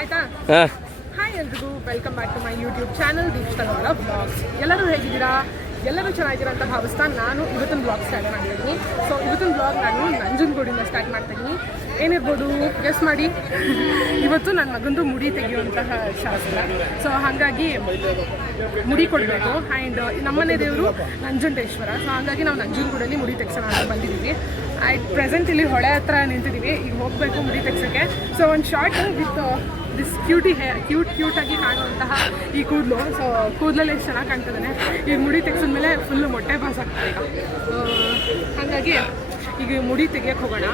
ಆಯ್ತಾ? ಹಾಯ್ ಎಲ್ರಿಗೂ, welcome back to my YouTube channel ದೀಪ್ತನವರ ವ್ಲಾಗ್ಸ್. ಎಲ್ಲರೂ ಹೇಗಿದ್ದೀರಾ? ಎಲ್ಲರೂ ಚೆನ್ನಾಗಿದ್ದೀರಾ ಅಂತ ಭಾವಿಸ್ತಾ ನಾನು ಇವತ್ತಿನ ವ್ಲಾಗ್ ಸ್ಟಾರ್ಟ್ ಮಾಡ್ತಿದ್ದೀನಿ. ಸೊ ಇವತ್ತಿನ ವ್ಲಾಗ್ ನಾನು ನಂಜನಗೂಡಿಂದ ಸ್ಟಾರ್ಟ್ ಮಾಡ್ತಿದ್ದೀನಿ. ಏನಿರ್ಬೋದು ಗೆಸ್ ಮಾಡಿ. ಇವತ್ತು ನನ್ನ ಮಗಂದು ಮುಡಿ ತೆಗೆಯುವಂತಹ ಶಾಸ್ತ್ರ. ಸೊ ಹಾಗಾಗಿ ಮುಡಿ ಕೊಡಬೇಕು. ಆ್ಯಂಡ್ ನಮ್ಮನೆ ದೇವರು ನಂಜುಂಡೇಶ್ವರ. ಸೊ ಹಾಗಾಗಿ ನಾವು ನಂಜನಗೂಡಲ್ಲಿ ಮುಡಿ ತೆಗ್ಸೋಣ ಅಂತ ಬಂದಿದ್ದೀವಿ. ಪ್ರೆಸೆಂಟ್ ಇಲ್ಲಿ ಹೊಳೆ ಹತ್ರ ನಿಂತಿದ್ದೀವಿ. ಈಗ ಹೋಗಬೇಕು ಮುಡಿ ತೆಗ್ಸೋಕ್ಕೆ. ಸೊ ಒಂದು ಶಾರ್ಟ್ ವಿತ್ ದಿಸ್ ಕ್ಯೂಟಾಗಿ ಕಾಣುವಂತಹ ಈ ಕೂದಲು. ಸೊ ಕೂದಲಲ್ಲಿ ಎಷ್ಟು ಚೆನ್ನಾಗಿ ಕಾಣ್ತಿದ್ದಾನೆ. ಈಗ ಮುಡಿ ತೆಗ್ಸಿದ್ಮೇಲೆ ಫುಲ್ಲು ಮೊಟ್ಟೆ ಬಾಸ್ ಆಗ್ತದೆ. ಹಾಗಾಗಿ ಈಗ ಮುಡಿ ತೆಗಿಯೋಕ್ಕೆ ಹೋಗೋಣ.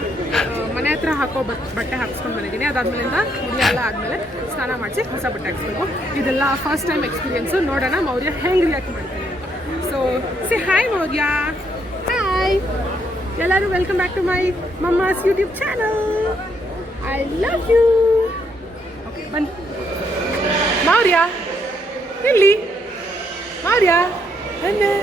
ಮನೆ ಹತ್ರ ಹಾಕೋ ಬಟ್ಟೆ ಹಾಕ್ಸ್ಕೊಂಡು ಬಂದಿದ್ದೀನಿ. ಅದಾದ್ಮೇಲಿಂದ ಮುಡಿ ಎಲ್ಲ ಆದಮೇಲೆ ಸ್ನಾನ ಮಾಡಿಸಿ ಹೊಸ ಬಟ್ಟೆ ಹಾಕ್ಸ್ಬೇಕು. ಇದೆಲ್ಲ ಫಸ್ಟ್ ಟೈಮ್ ಎಕ್ಸ್ಪೀರಿಯೆನ್ಸು. ನೋಡೋಣ ಮೌರ್ಯ ಹೆಂಗೆ ರಿಯಾಕ್ಟ್ ಮಾಡ್ತೀನಿ. So see hi Maurya. Hi ಎಲ್ಲರೂ, welcome back to my mamma's YouTube channel. I love you. Okay ಬನ್ನಿ. ಮೌರ್ಯ ಎಲ್ಲಿ? ಮೌರ್ಯ ಬನ್ನಿ.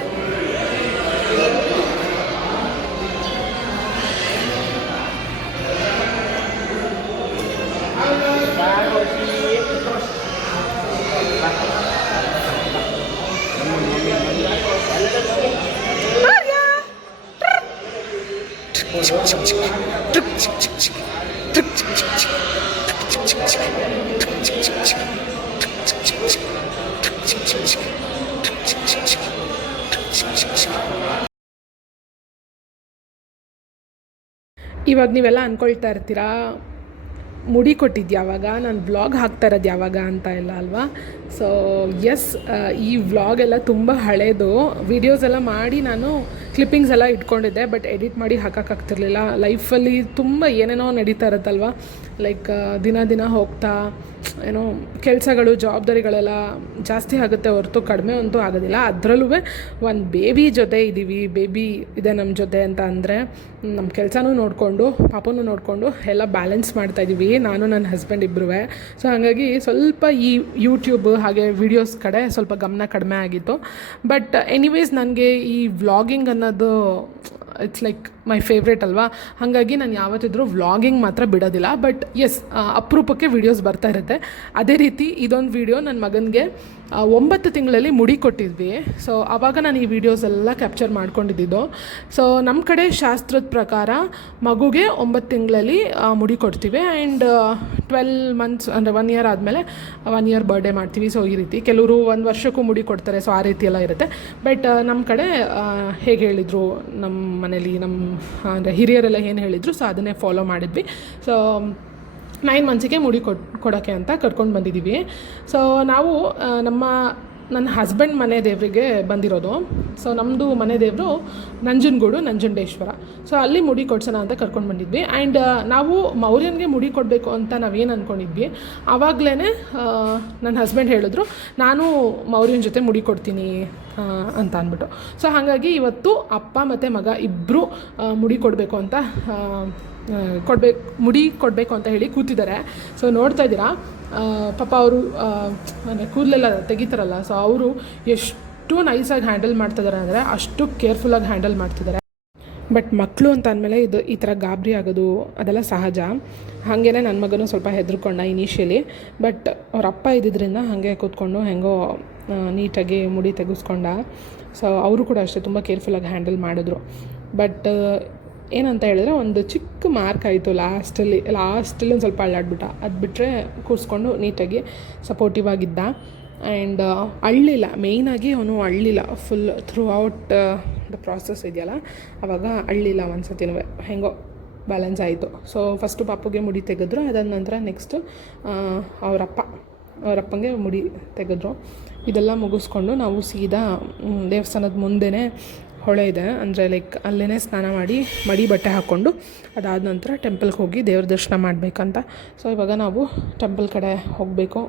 ಇವಾಗ ನೀವೆಲ್ಲ ಅಂದ್ಕೊಳ್ತಾ ಇರ್ತೀರಾ, ಮುಡಿ ಕೊಟ್ಟಿದ್ದು ಯಾವಾಗ, ನಾನು ವ್ಲಾಗ್ ಹಾಕ್ತಾ ಇರೋದು ಯಾವಾಗ ಅಂತ ಎಲ್ಲ ಅಲ್ವಾ? ಸೊ ಎಸ್, ಈ ವ್ಲಾಗ್ ಎಲ್ಲ ತುಂಬ ಹಳೇದು. ವೀಡಿಯೋಸ್ ಎಲ್ಲ ಮಾಡಿ ನಾನು ಕ್ಲಿಪ್ಪಿಂಗ್ಸ್ ಎಲ್ಲ ಇಟ್ಕೊಂಡಿದ್ದೆ, ಬಟ್ ಎಡಿಟ್ ಮಾಡಿ ಹಾಕೋಕ್ಕಾಗ್ತಿರ್ಲಿಲ್ಲ. ಲೈಫಲ್ಲಿ ತುಂಬ ಏನೇನೋ ನಡೀತಾ ಇರುತ್ತಲ್ವ. ಲೈಕ್ ದಿನ ಹೋಗ್ತಾ ಏನೋ ಕೆಲಸಗಳು, ಜವಾಬ್ದಾರಿಗಳೆಲ್ಲ ಜಾಸ್ತಿ ಆಗುತ್ತೆ ಹೊರತು ಕಡಿಮೆ ಅಂತೂ ಆಗೋದಿಲ್ಲ. ಅದರಲ್ಲೂ ಒಂದು ಬೇಬಿ ಜೊತೆ ಇದ್ದೀವಿ, ಬೇಬಿ ಇದೆ ನಮ್ಮ ಜೊತೆ ಅಂತ ಅಂದರೆ ನಮ್ಮ ಕೆಲಸನೂ ನೋಡಿಕೊಂಡು ಪಾಪನೂ ನೋಡಿಕೊಂಡು ಎಲ್ಲ ಬ್ಯಾಲೆನ್ಸ್ ಮಾಡ್ತಾಯಿದ್ದೀವಿ, ನಾನು ನನ್ನ ಹಸ್ಬೆಂಡ್ ಇಬ್ಬರೂ. ಸೊ ಹಾಗಾಗಿ ಸ್ವಲ್ಪ ಈ ಯೂಟ್ಯೂಬ್ ಹಾಗೆ ವೀಡಿಯೋಸ್ ಕಡೆ ಸ್ವಲ್ಪ ಗಮನ ಕಡಿಮೆ ಆಗಿತ್ತು. ಬಟ್ ಎನಿವೇಸ್ ನನಗೆ ಈ ವ್ಲಾಗಿಂಗ್ ಅನ್ನೋದು ಇಟ್ಸ್ ಲೈಕ್ ಮೈ ಫೇವ್ರೇಟ್ ಅಲ್ವಾ. ಹಾಗಾಗಿ ನಾನು ಯಾವತ್ತಿದ್ರೂ ವ್ಲಾಗಿಂಗ್ ಮಾತ್ರ ಬಿಡೋದಿಲ್ಲ. ಬಟ್ ಎಸ್, ಅಪರೂಪಕ್ಕೆ ವೀಡಿಯೋಸ್ ಬರ್ತಾ ಇರುತ್ತೆ. ಅದೇ ರೀತಿ ಇದೊಂದು ವೀಡಿಯೋ ನನ್ನ ಮಗನಿಗೆ 9 ತಿಂಗಳಲ್ಲಿ ಮುಡಿ ಕೊಟ್ಟಿದ್ವಿ. ಸೊ ಆವಾಗ ನಾನು ಈ ವಿಡಿಯೋಸ್ ಎಲ್ಲ ಕ್ಯಾಪ್ಚರ್ ಮಾಡ್ಕೊಂಡಿದ್ದು. ಸೊ ನಮ್ಮ ಕಡೆ ಶಾಸ್ತ್ರದ ಪ್ರಕಾರ ಮಗುಗೆ 9 ತಿಂಗಳಲ್ಲಿ ಮುಡಿ ಕೊಡ್ತೀವಿ. ಆ್ಯಂಡ್ 12 ಮಂತ್ಸ್ ಅಂದರೆ 1 ಇಯರ್ ಆದಮೇಲೆ 1 ಇಯರ್ ಬರ್ಡೇ ಮಾಡ್ತೀವಿ. ಸೊ ಈ ರೀತಿ ಕೆಲವರು 1 ವರ್ಷಕ್ಕೂ ಮುಡಿ ಕೊಡ್ತಾರೆ. ಸೊ ಆ ರೀತಿ ಎಲ್ಲ ಇರುತ್ತೆ. ಬಟ್ ನಮ್ಮ ಕಡೆ ಹೇಗೆ ಹೇಳಿದರು, ನಮ್ಮ ಮನೇಲಿ ನಮ್ಮ ಅಂದರೆ ಹಿರಿಯರೆಲ್ಲ ಏನು ಹೇಳಿದರು, ಸೊ ಅದನ್ನೇ ಫಾಲೋ ಮಾಡಿದ್ವಿ. ಸೊ 9 ಮಂತ್ಸಿಗೆ ಮುಡಿ ಕೊಡೋಕ್ಕೆ ಅಂತ ಕರ್ಕೊಂಡು ಬಂದಿದ್ದೀವಿ. ಸೊ ನಾವು ನನ್ನ ಹಸ್ಬೆಂಡ್ ಮನೆ ದೇವರಿಗೆ ಬಂದಿರೋದು. ಸೊ ನಮ್ಮದು ಮನೆ ದೇವರು ನಂಜನಗೂಡು ನಂಜುಂಡೇಶ್ವರ. ಸೊ ಅಲ್ಲಿ ಮುಡಿ ಕೊಡ್ಸೋಣ ಅಂತ ಕರ್ಕೊಂಡು ಬಂದಿದ್ವಿ. ಆ್ಯಂಡ್ ನಾವು ಮೌರ್ಯನಿಗೆ ಮುಡಿ ಕೊಡಬೇಕು ಅಂತ ನಾವೇನು ಅಂದ್ಕೊಂಡಿದ್ವಿ, ಆವಾಗಲೇ ನನ್ನ ಹಸ್ಬೆಂಡ್ ಹೇಳಿದ್ರು ನಾನು ಮೌರ್ಯನ ಜೊತೆ ಮುಡಿ ಕೊಡ್ತೀನಿ ಅಂತ ಅಂದ್ಬಿಟ್ಟು. ಸೊ ಹಾಗಾಗಿ ಇವತ್ತು ಅಪ್ಪ ಮತ್ತು ಮಗ ಇಬ್ಬರು ಮುಡಿ ಕೊಡಬೇಕು ಅಂತ ಮುಡಿ ಕೊಡಬೇಕು ಅಂತ ಹೇಳಿ ಕೂತಿದ್ದಾರೆ. ಸೊ ನೋಡ್ತಾ ಇದ್ದೀರಾ, ಪಾಪ ಅವರು ಅಂದರೆ ಕೂದಲೆಲ್ಲ ತೆಗಿತಾರಲ್ಲ, ಸೊ ಅವರು ಎಷ್ಟು ನೈಸಾಗಿ ಹ್ಯಾಂಡಲ್ ಮಾಡ್ತಿದ್ದಾರೆ ಅಂದರೆ ಅಷ್ಟು ಕೇರ್ಫುಲ್ಲಾಗಿ ಹ್ಯಾಂಡಲ್ ಮಾಡ್ತಿದ್ದಾರೆ. ಬಟ್ ಮಕ್ಕಳು ಅಂತ ಅಂದಮೇಲೆ ಈ ಥರ ಗಾಬರಿ ಆಗೋದು ಅದೆಲ್ಲ ಸಹಜ. ಹಾಗೇ ನನ್ನ ಮಗನೂ ಸ್ವಲ್ಪ ಹೆದರ್ಕೊಂಡ ಇನಿಷಿಯಲಿ. ಬಟ್ ಅವ್ರ ಅಪ್ಪ ಇದ್ದಿದ್ದರಿಂದ ಹಾಗೆ ಕೂತ್ಕೊಂಡು ಹೆಂಗೋ ನೀಟಾಗಿ ಮುಡಿ ತೆಗೆಸ್ಕೊಂಡ. ಸೊ ಅವರು ಕೂಡ ಅಷ್ಟೇ ತುಂಬ ಕೇರ್ಫುಲ್ಲಾಗಿ ಹ್ಯಾಂಡಲ್ ಮಾಡಿದ್ರು. ಬಟ್ ಏನಂತ ಹೇಳಿದ್ರೆ ಒಂದು ಚಿಕ್ಕ ಮಾರ್ಕ್ ಆಯಿತು ಲಾಸ್ಟಲ್ಲಿ ಒಂದು ಸ್ವಲ್ಪ ಅಳ್ಳಾಡ್ಬಿಟ್ಟ. ಅದು ಬಿಟ್ಟರೆ ಕೂರಿಸ್ಕೊಂಡು ನೀಟಾಗಿ ಸಪೋರ್ಟಿವ್ ಆಗಿದ್ದ. ಆ್ಯಂಡ್ ಅಳ್ಳಿಲ್ಲ, ಮೇಯ್ನಾಗಿ ಅವನು ಅಳ್ಳಿಲ್ಲ. Full throughout the process ಇದೆಯಲ್ಲ, ಆವಾಗ ಅಳ್ಳಿಲ್ಲ ಒಂದು ಸತಿನೂ. ಹೆಂಗೋ ಬ್ಯಾಲೆನ್ಸ್ ಆಯಿತು. ಸೊ ಫಸ್ಟು ಪಾಪುಗೆ ಮುಡಿ ತೆಗೆದ್ರು. ಅದಾದ ನಂತರ ನೆಕ್ಸ್ಟು ಅವರಪ್ಪಂಗೆ ಮುಡಿ ತೆಗೆದ್ರು. ಇದೆಲ್ಲ ಮುಗಿಸ್ಕೊಂಡು ನಾವು ಸೀದಾ ದೇವಸ್ಥಾನದ ಮುಂದೆನೇ ಹೊಳೆ ಇದೆ, ಅಂದರೆ ಲೈಕ್ ಅಲ್ಲೇ ಸ್ನಾನ ಮಾಡಿ ಮಡಿ ಬಟ್ಟೆ ಹಾಕ್ಕೊಂಡು ಅದಾದ ನಂತರ ಟೆಂಪಲ್ಗೆ ಹೋಗಿ ದೇವ್ರ ದರ್ಶನ ಮಾಡಬೇಕಂತ. ಸೊ ಇವಾಗ ನಾವು ಟೆಂಪಲ್ ಕಡೆ ಹೋಗಬೇಕು.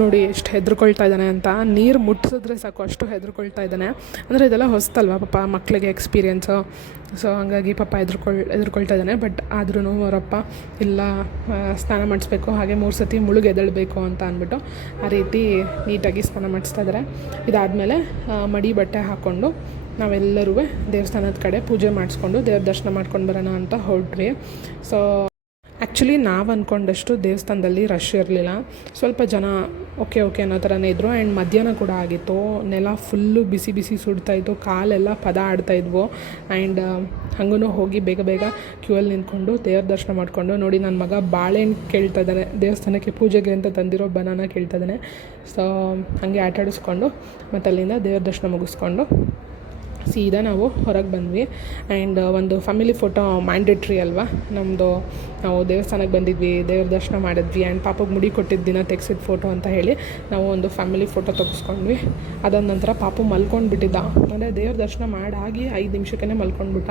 ನೋಡಿ ಎಷ್ಟು ಹೆದರ್ಕೊಳ್ತಾ ಇದ್ದಾನೆ ಅಂತ. ನೀರು ಮುಟ್ಟಿಸಿದ್ರೆ ಸಾಕು ಅಷ್ಟು ಹೆದರ್ಕೊಳ್ತಾ ಇದ್ದಾನೆ. ಅಂದರೆ ಇದೆಲ್ಲ ಹೊಸ್ತಲ್ವ ಪಾಪ ಮಕ್ಕಳಿಗೆ ಎಕ್ಸ್ಪೀರಿಯೆನ್ಸು. ಸೊ ಹಂಗಾಗಿ ಪಾಪ ಹೆದರ್ಕೊಳ್ತಾ ಇದ್ದಾನೆ. ಬಟ್ ಆದ್ರೂ ಅವರಪ್ಪ ಇಲ್ಲ ಸ್ನಾನ ಮಾಡಿಸ್ಬೇಕು, ಹಾಗೆ 3 ಸತಿ ಮುಳುಗೆದಳಬೇಕು ಅಂತ ಅಂದ್ಬಿಟ್ಟು ಆ ರೀತಿ ನೀಟಾಗಿ ಸ್ನಾನ ಮಾಡಿಸ್ತಾ ಇದ್ದಾರೆ. ಇದಾದಮೇಲೆ ಮಡಿ ಬಟ್ಟೆ ಹಾಕ್ಕೊಂಡು ನಾವೆಲ್ಲರೂ ದೇವಸ್ಥಾನದ ಕಡೆ ಪೂಜೆ ಮಾಡಿಸ್ಕೊಂಡು ದೇವ್ರ ದರ್ಶನ ಮಾಡ್ಕೊಂಡು ಬರೋಣ ಅಂತ ಹೊರಟ್ವಿ. ಸೊ ಆ್ಯಕ್ಚುಲಿ ನಾವು ಅಂದ್ಕೊಂಡಷ್ಟು ದೇವಸ್ಥಾನದಲ್ಲಿ ರಶ್ ಇರಲಿಲ್ಲ. ಸ್ವಲ್ಪ ಜನ ಓಕೆ ಅನ್ನೋ ಥರನೇ ಇದ್ದರು. ಆ್ಯಂಡ್ ಮಧ್ಯಾಹ್ನ ಕೂಡ ಆಗಿತ್ತು. ನೆಲ ಫುಲ್ಲು ಬಿಸಿ ಬಿಸಿ ಸುಡ್ತಾಯಿತ್ತು, ಕಾಲೆಲ್ಲ ಪದ ಆಡ್ತಾಯಿದ್ವು. ಆ್ಯಂಡ್ ಹಂಗೂ ಹೋಗಿ ಬೇಗ ಕ್ಯೂಯಲ್ಲಿ ನಿಂತ್ಕೊಂಡು ದೇವ್ರ ದರ್ಶನ ಮಾಡಿಕೊಂಡು ನೋಡಿ ನನ್ನ ಮಗ ಬಾಳೆಹಣ್ಣು ಕೇಳ್ತಾ ಇದ್ದಾನೆ, ದೇವಸ್ಥಾನಕ್ಕೆ ಪೂಜೆಗೆ ಅಂತ ತಂದಿರೋ ಬನಾನ ಕೇಳ್ತಾ ಇದ್ದಾನೆ. ಸೊ ಹಾಗೆ ಆಟಾಡಿಸ್ಕೊಂಡು ಮತ್ತು ಅಲ್ಲಿಂದ ದೇವ್ರ ದರ್ಶನ ಮುಗಿಸ್ಕೊಂಡು ಸೀದಾ ನಾವು ಹೊರಗೆ ಬಂದ್ವಿ. ಆ್ಯಂಡ್ ಒಂದು ಫ್ಯಾಮಿಲಿ ಫೋಟೋ ಮ್ಯಾಂಡೇಟ್ರಿ ಅಲ್ವಾ, ನಮ್ಮದು ನಾವು ದೇವಸ್ಥಾನಕ್ಕೆ ಬಂದಿದ್ವಿ, ದೇವ್ರ ದರ್ಶನ ಮಾಡಿದ್ವಿ ಆ್ಯಂಡ್ ಪಾಪಗೆ ಮುಡಿ ಕೊಟ್ಟಿದ್ದ ದಿನ ತೆಗ್ಸಿದ ಫೋಟೋ ಅಂತ ಹೇಳಿ ನಾವು ಒಂದು ಫ್ಯಾಮಿಲಿ ಫೋಟೋ ತೆಗೆಸ್ಕೊಂಡ್ವಿ. ಅದಾದ ನಂತರ ಪಾಪು ಮಲ್ಕೊಂಡ್ಬಿಟ್ಟಿದ್ದ. ಅಂದರೆ ದೇವ್ರ ದರ್ಶನ ಮಾಡಾಗಿ 5 ನಿಮಿಷಕ್ಕೇ ಮಲ್ಕೊಂಡ್ಬಿಟ್ಟ.